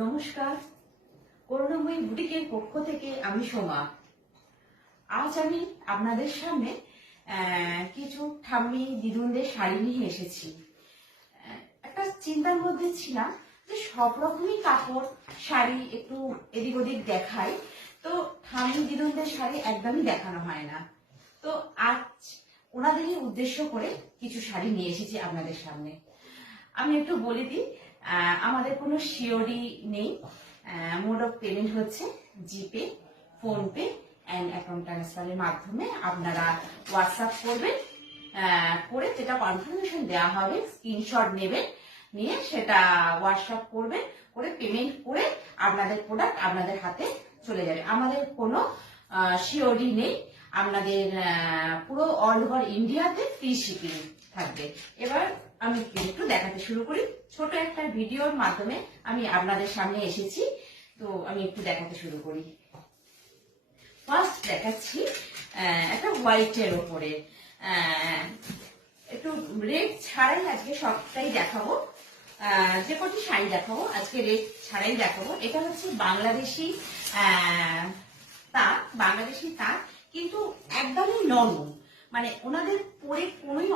নমস্কার, করুণাময়ী বুটিকের পক্ষ থেকে আমি সোমা। আজ আমি আপনাদের সামনে কিছু ঠাম্মি দিদুনদের শাড়ি নিয়ে এসেছি। একটা চিন্তার মধ্যে ছিলাম যে সব রকমই কাপড় শাড়ি একটু এদিক ওদিক দেখাই, তো ঠাম্মি দিদুনদের শাড়ি একদমই দেখানো হয় না। তো আজ ওনাদেরই উদ্দেশ্য করে কিছু শাড়ি নিয়ে এসেছি আপনাদের সামনে। আমি একটু বলে দিই, আমাদের কোনো সিওডি নেই। মোড অফ পেমেন্ট হচ্ছে জিপে, ফোনপে অ্যান্ড অ্যাকাউন্ট ট্রান্সফারের মাধ্যমে আপনারা হোয়াটসঅ্যাপ করবেন, করে যেটা কনফার্মেশন দেওয়া হবে স্ক্রিনশট নেবেন, নিয়ে সেটা হোয়াটসঅ্যাপ করবেন, করে পেমেন্ট করে আপনাদের প্রোডাক্ট আপনাদের হাতে চলে যাবে। আমাদের কোনো সিওডি নেই, আপনাদের পুরো অল ওভার ইন্ডিয়াতে ফ্রি শিপিং থাকবে। এবার আমি একটু দেখাতে শুরু করি। ছোট একটা ভিডিওর মাধ্যমে আমি আপনাদের সামনে এসেছি, তো আমি একটু দেখাতে শুরু করি। ফার্স্ট দেখাচ্ছি একটা হোয়াইটের ওপরে, একটু রেড ছাড়াই আজকে সবটাই দেখাবো। যে কটি শাড়ি দেখাবো আজকে রেড ছাড়াই দেখাবো। এটা হচ্ছে বাংলাদেশি তাঁত, কিন্তু একদমই নরম, মানে ওনাদের পরে কোনোই